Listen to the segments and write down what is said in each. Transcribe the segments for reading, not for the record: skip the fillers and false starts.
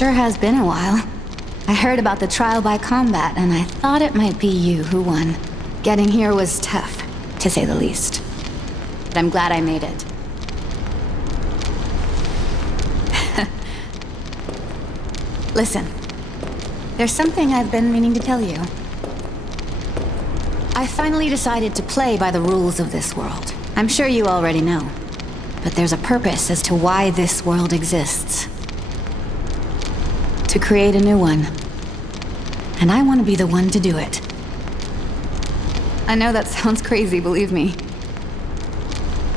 sure has been a while. I heard about the trial by combat, and I thought it might be you who won. Getting here was tough, to say the least. But I'm glad I made it. Listen, there's something I've been meaning to tell you. I finally decided to play by the rules of this world. I'm sure you already know. But there's a purpose as to why this world exists. To create a new one. And I want to be the one to do it. I know that sounds crazy, believe me.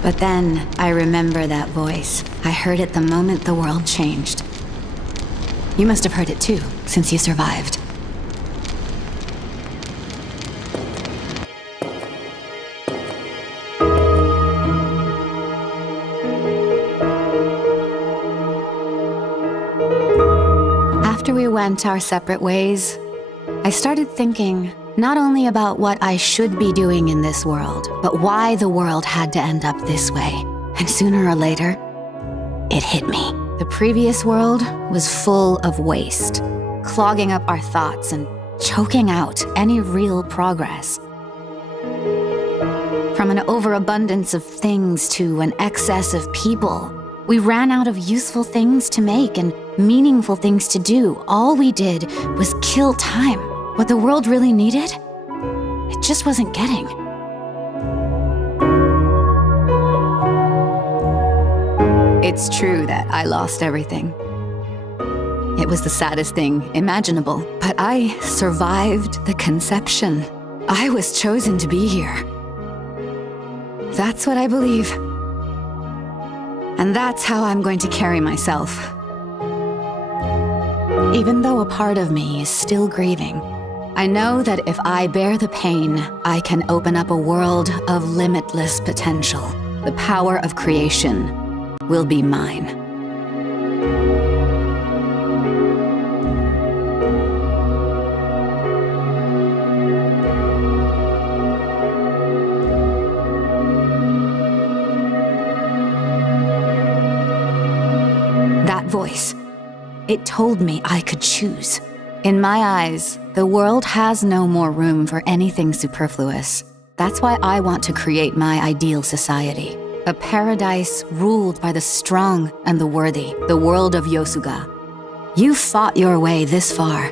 But then, I remember that voice. I heard it the moment the world changed. You must have heard it too, since you survived. After we went our separate ways, I started thinking not only about what I should be doing in this world, but why the world had to end up this way. And sooner or later, it hit me. The previous world was full of waste, clogging up our thoughts and choking out any real progress. From an overabundance of things to an excess of people, we ran out of useful things to make and meaningful things to do. All we did was kill time. What the world really needed, it just wasn't getting. It's true that I lost everything. It was the saddest thing imaginable, but I survived the conception. I was chosen to be here. That's what I believe. And that's how I'm going to carry myself. Even though a part of me is still grieving, I know that if I bear the pain, I can open up a world of limitless potential. The power of creation will be mine. That voice, it told me I could choose. In my eyes, the world has no more room for anything superfluous. That's why I want to create my ideal society. A paradise ruled by the strong and the worthy, the world of Yosuga. You fought your way this far.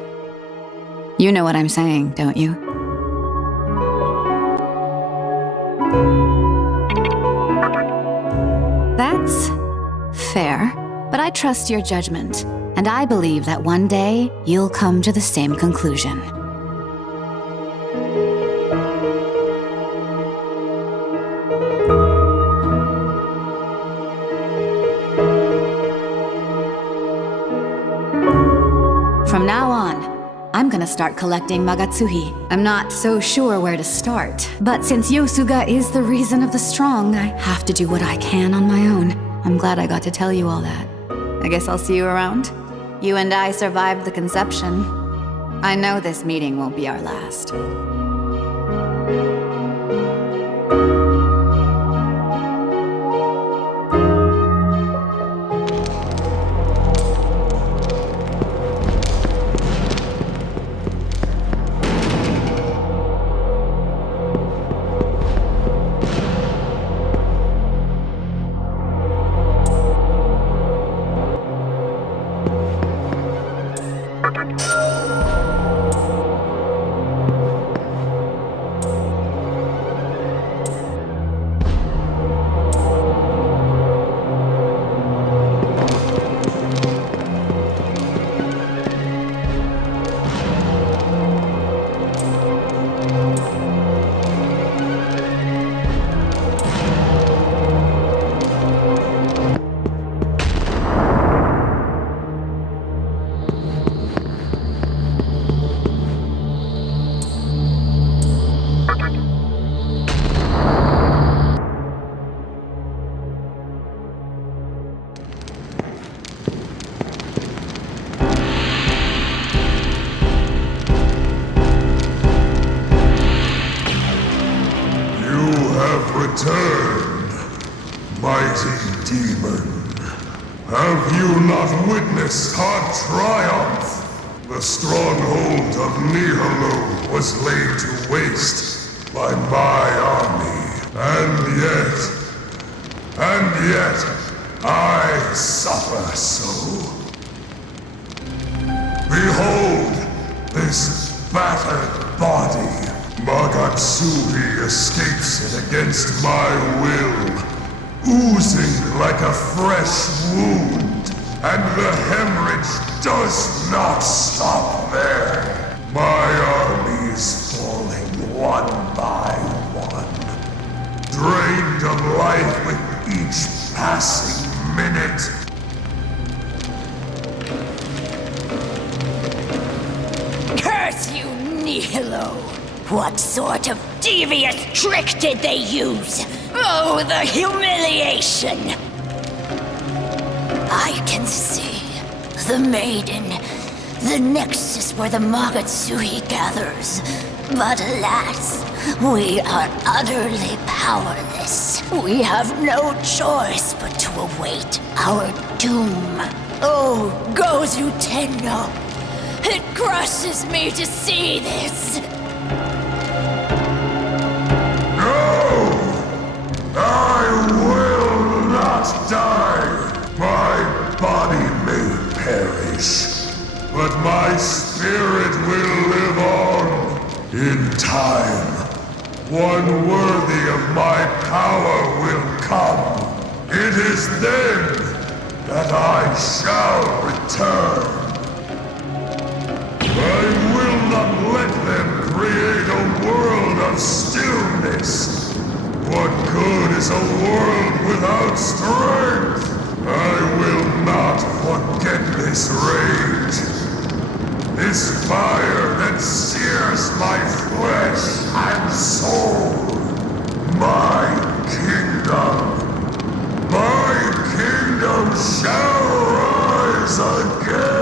You know what I'm saying, don't you? That's fair, but I trust your judgment. And I believe that one day, you'll come to the same conclusion. From now on, I'm gonna start collecting Magatsuhi. I'm not so sure where to start, but since Yosuga is the reason of the strong, I have to do what I can on my own. I'm glad I got to tell you all that. I guess I'll see you around. You and I survived the conception. I know this meeting won't be our last. Return, mighty demon. Have you not witnessed our triumph? The stronghold of Nihilo was laid to waste by my army. And yet, I suffer so. Behold, this battered body. Magatsuhi escapes it against my will, oozing like a fresh wound, and the hemorrhage does not stop there. My army is falling one by one, drained of life with each passing minute. Curse you, Nihilo! What sort of devious trick did they use? Oh, the humiliation! I can see the maiden, the nexus where the Magatsuhi gathers. But alas, we are utterly powerless. We have no choice but to await our doom. Oh, Gozu-Tennoh! It crushes me to see this! I will not die. My body may perish, but my spirit will live on. In time, one worthy of my power will come. It is then that I shall return. I will not let them create a world of stillness. What good is a world without strength? I will not forget this rage. This fire that sears my flesh and soul. My kingdom shall rise again.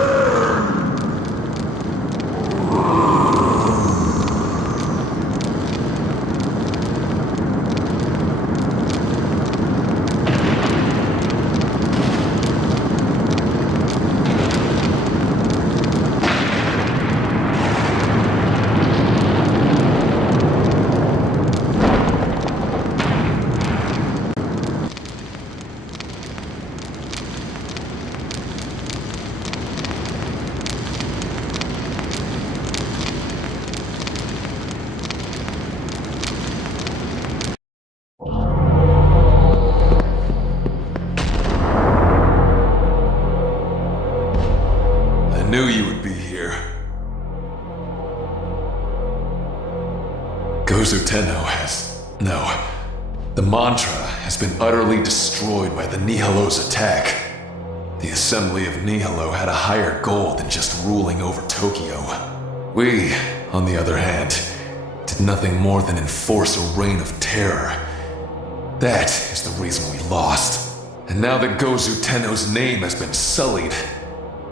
I knew you would be here. Gozu-Tennoh has... No. The mantra has been utterly destroyed by the Nihilo's attack. The Assembly of Nihilo had a higher goal than just ruling over Tokyo. We, on the other hand, did nothing more than enforce a reign of terror. That is the reason we lost. And now that Gozu-Tennoh's name has been sullied,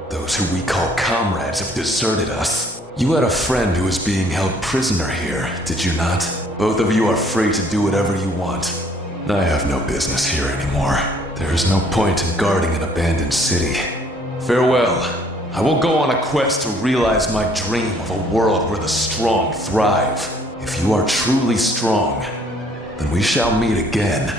those who we call comrades have deserted us. You had a friend who was being held prisoner here, did you not? Both of you are free to do whatever you want. I have no business here anymore. There is no point in guarding an abandoned city. Farewell. I will go on a quest to realize my dream of a world where the strong thrive. If you are truly strong, then we shall meet again.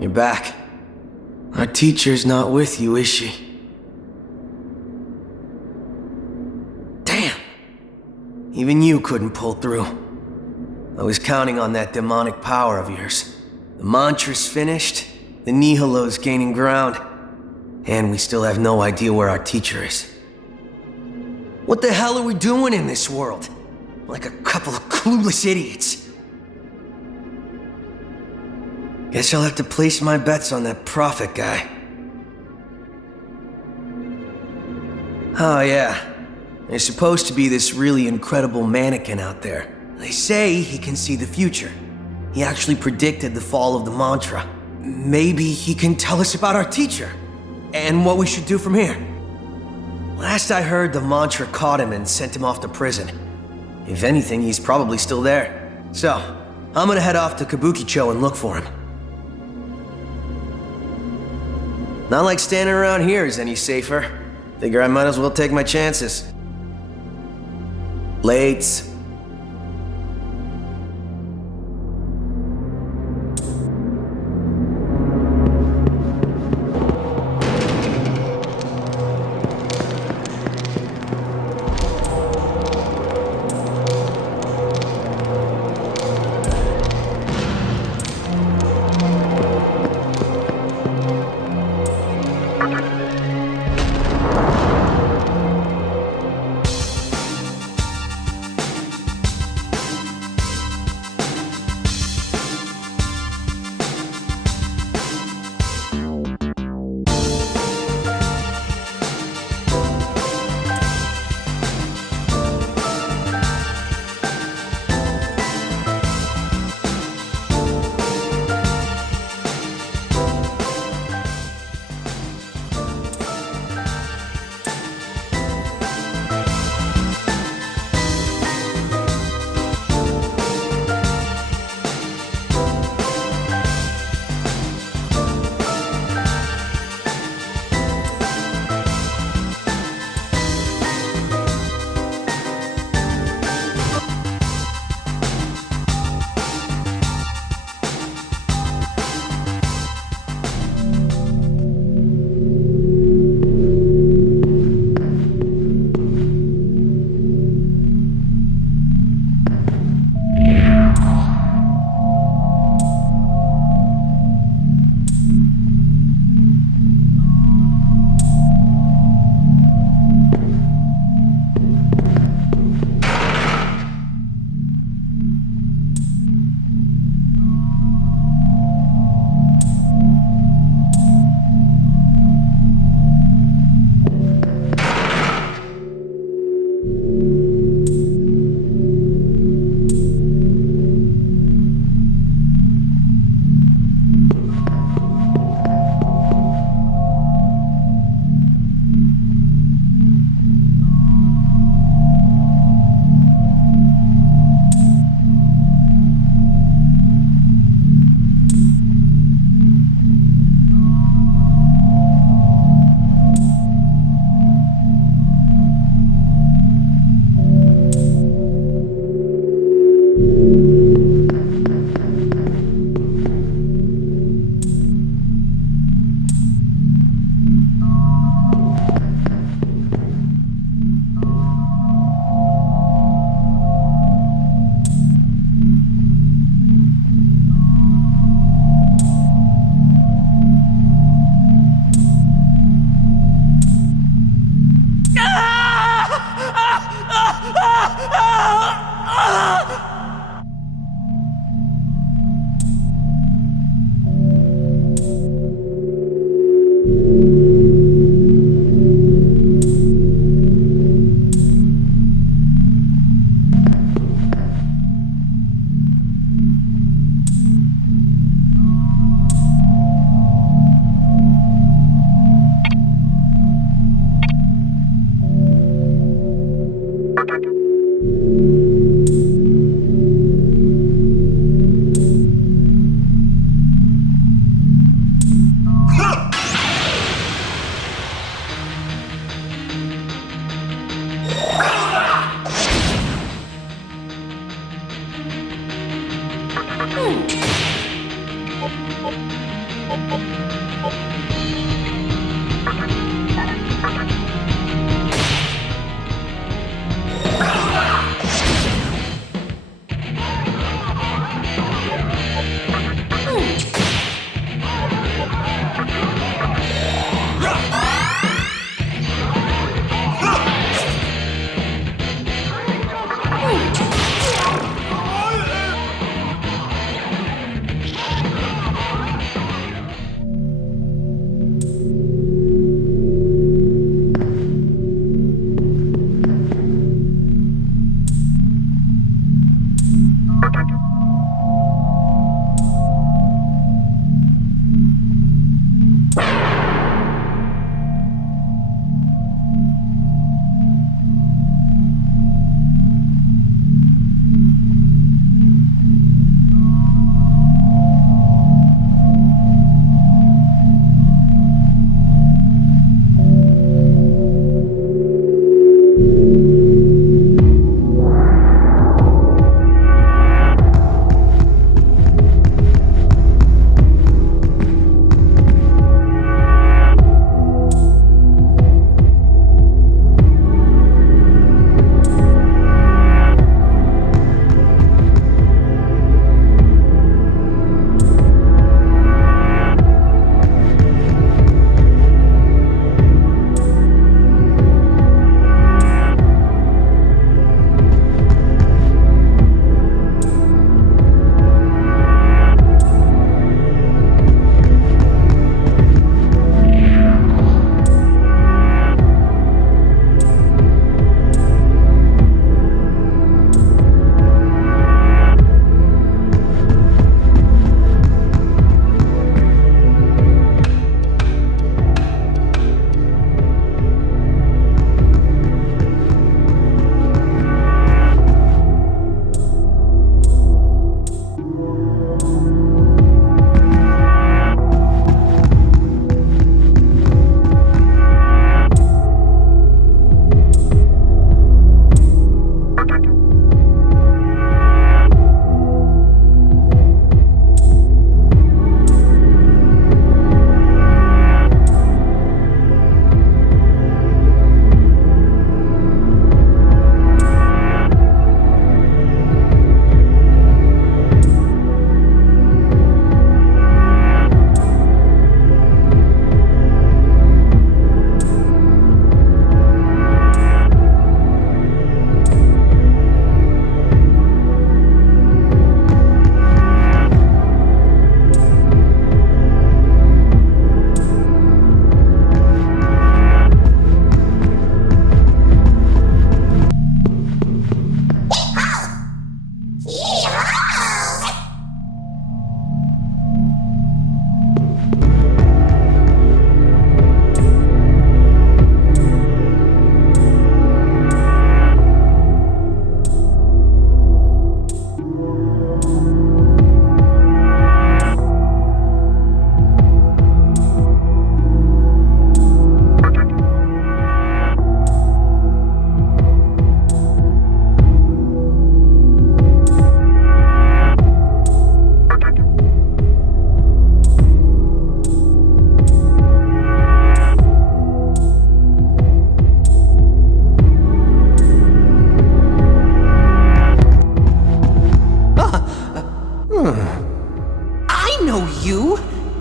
You're back. Our teacher's not with you, is she? Damn! Even you couldn't pull through. I was counting on that demonic power of yours. The mantra's finished, the Nihilo's gaining ground, and we still have no idea where our teacher is. What the hell are we doing in this world? Like a couple of clueless idiots. Guess I'll have to place my bets on that prophet guy. Oh yeah, there's supposed to be this really incredible mannequin out there. They say he can see the future. He actually predicted the fall of the mantra. Maybe he can tell us about our teacher. and what we should do from here. Last I heard, the mantra caught him and sent him off to prison. If anything, he's probably still there. So, I'm gonna head off to Kabukicho and look for him. Not like standing around here is any safer. Figure I might as well take my chances. Lates.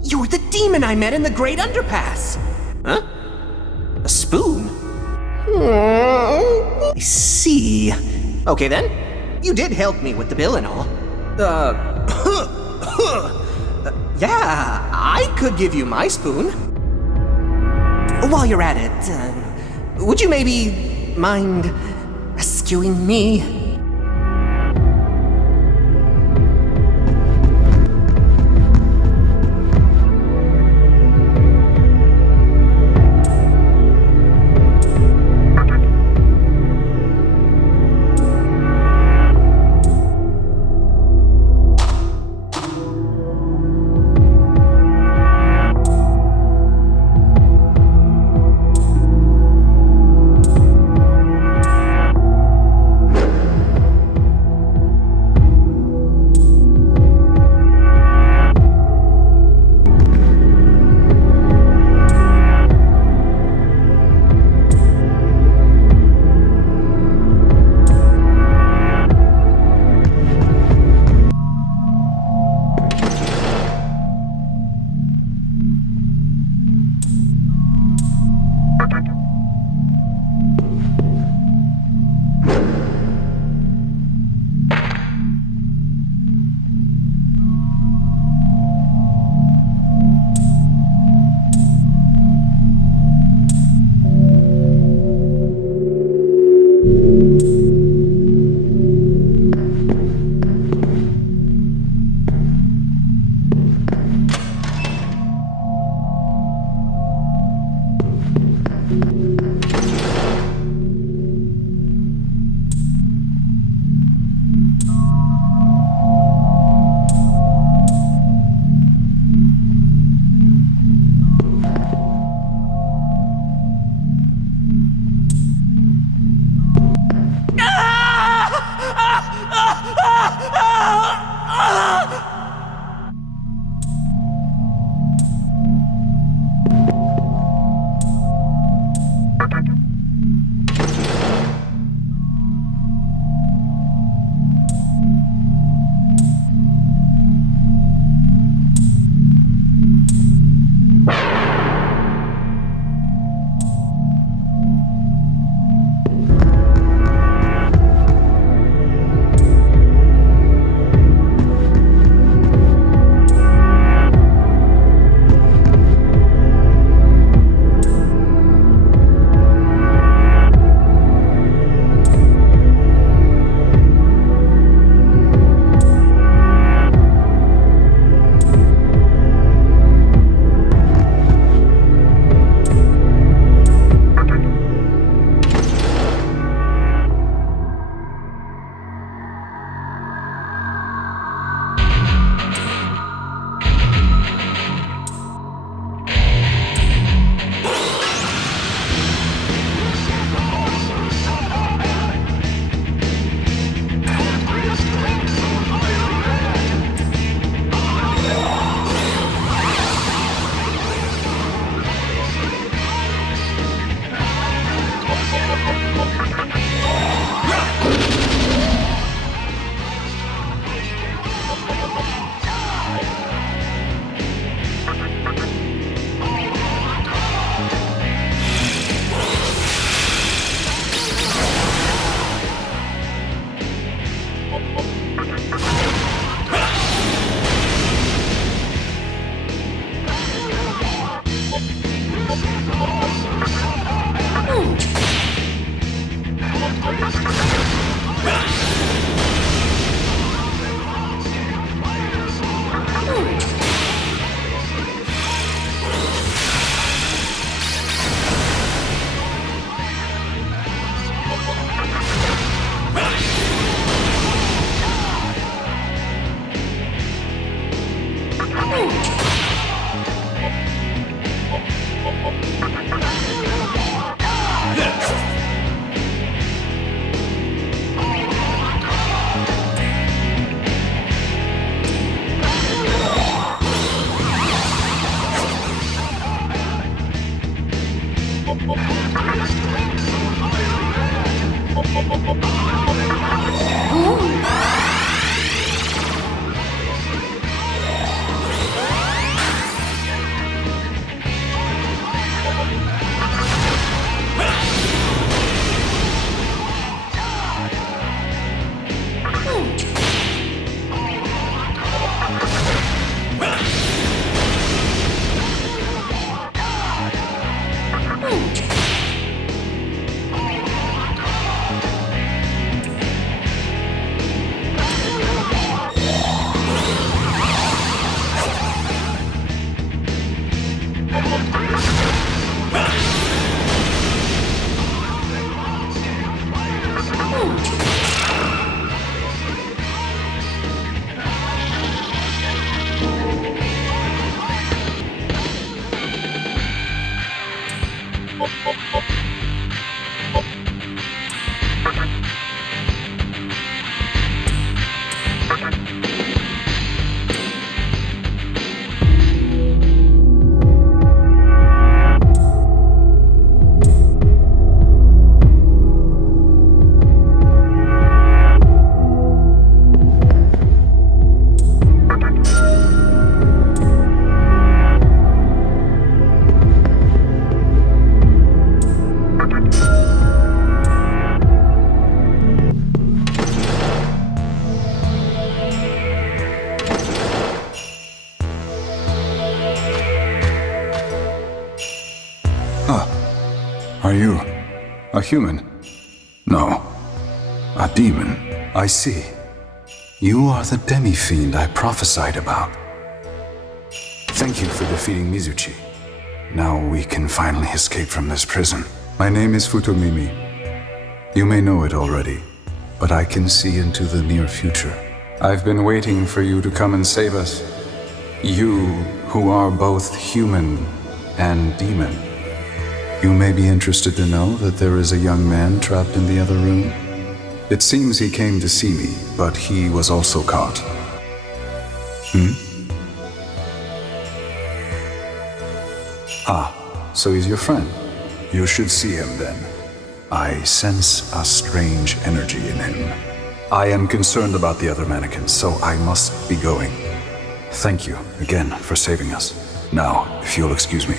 You're the demon I met in the Great Underpass! Huh? A spoon? I see. Okay then. You did help me with the bill and all. Yeah, I could give you my spoon. While you're at it, would you maybe mind rescuing me? Are you a human? No. A demon. I see. You are the demi-fiend I prophesied about. Thank you for defeating Mizuchi. Now we can finally escape from this prison. My name is Futomimi. You may know it already, but I can see into the near future. I've been waiting for you to come and save us. You, who are both human and demon. You may be interested to know that there is a young man trapped in the other room. It seems he came to see me, but he was also caught. Ah, so he's your friend. You should see him then. I sense a strange energy in him. I am concerned about the other mannequins, so I must be going. Thank you again for saving us. Now, if you'll excuse me.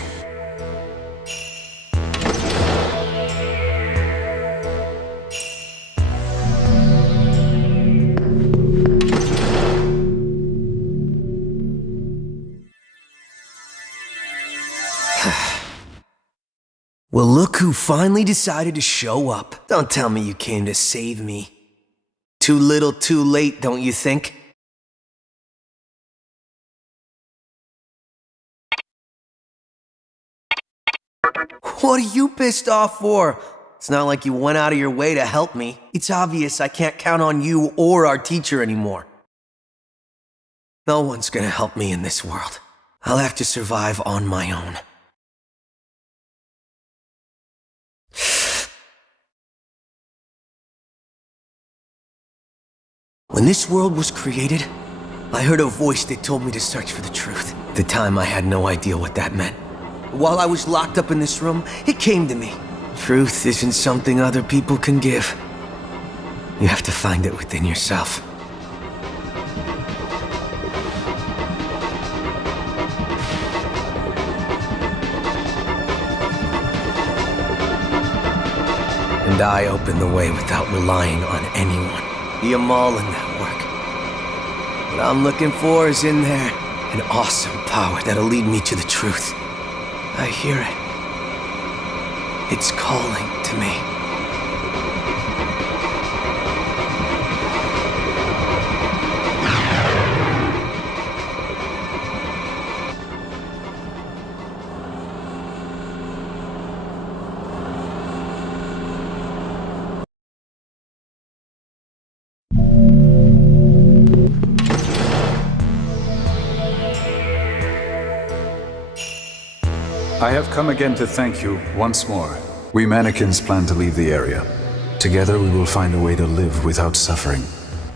Well, look who finally decided to show up. Don't tell me you came to save me. Too little, too late, don't you think? What are you pissed off for? It's not like you went out of your way to help me. It's obvious I can't count on you or our teacher anymore. No one's gonna help me in this world. I'll have to survive on my own. When this world was created, I heard a voice that told me to search for the truth. At the time, I had no idea what that meant. While I was locked up in this room, it came to me. Truth isn't something other people can give. You have to find it within yourself. And I opened the way without relying on anyone. The Amal in that work. What I'm looking for is in there. An awesome power that'll lead me to the truth. I hear it. It's calling to me. I have come again to thank you once more. We mannequins plan to leave the area. Together we will find a way to live without suffering.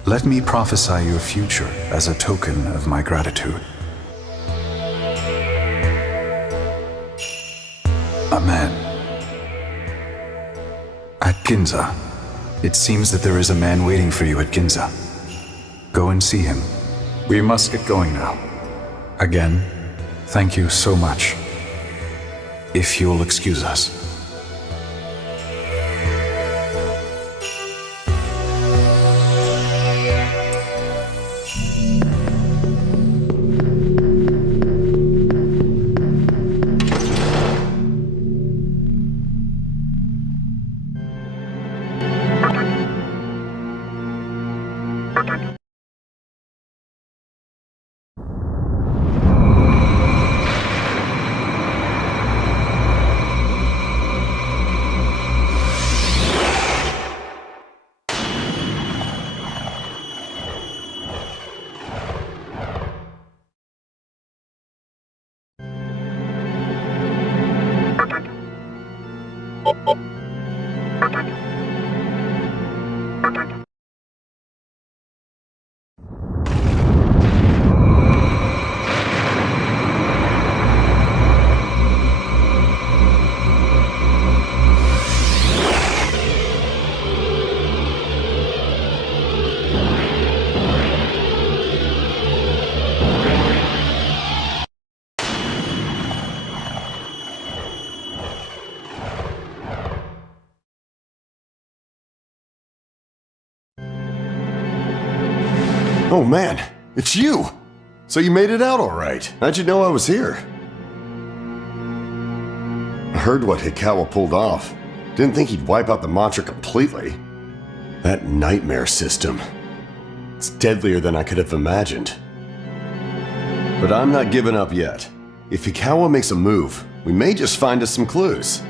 Let me prophesy your future as a token of my gratitude. A man. At Ginza. It seems that there is a man waiting for you at Ginza. Go and see him. We must get going now. Again, thank you so much. If you'll excuse us. Oh man, it's you! So you made it out alright. How'd you know I was here? I heard what Hikawa pulled off. Didn't think he'd wipe out the mantra completely. That nightmare system. It's deadlier than I could have imagined. But I'm not giving up yet. If Hikawa makes a move, we may just find us some clues.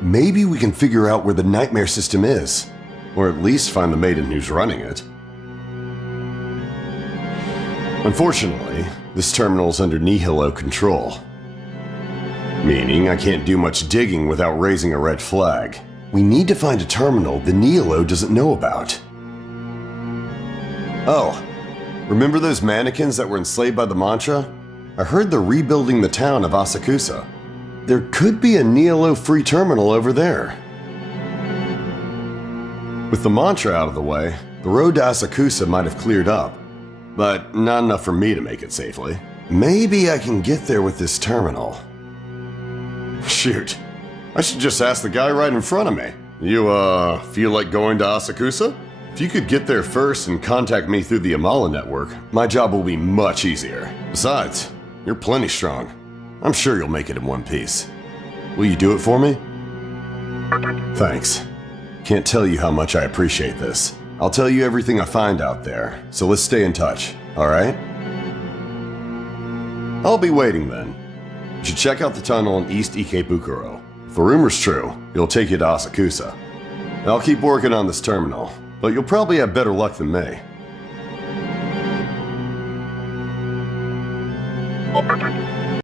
Maybe we can figure out where the nightmare system is. Or at least find the maiden who's running it. Unfortunately, this terminal's under Nihilo control. Meaning I can't do much digging without raising a red flag. We need to find a terminal the Nihilo doesn't know about. Oh, remember those mannequins that were enslaved by the mantra? I heard they're rebuilding the town of Asakusa. There could be a Nihilo-free terminal over there. With the mantra out of the way, the road to Asakusa might have cleared up, but not enough for me to make it safely. Maybe I can get there with this terminal. Shoot, I should just ask the guy right in front of me. You, feel like going to Asakusa? If you could get there first and contact me through the Amala network, my job will be much easier. Besides, you're plenty strong. I'm sure you'll make it in one piece. Will you do it for me? Thanks. Can't tell you how much I appreciate this. I'll tell you everything I find out there, so let's stay in touch, alright? I'll be waiting then. You should check out the tunnel in East Ikebukuro. If the rumor's true, it'll take you to Asakusa. I'll keep working on this terminal, but you'll probably have better luck than me.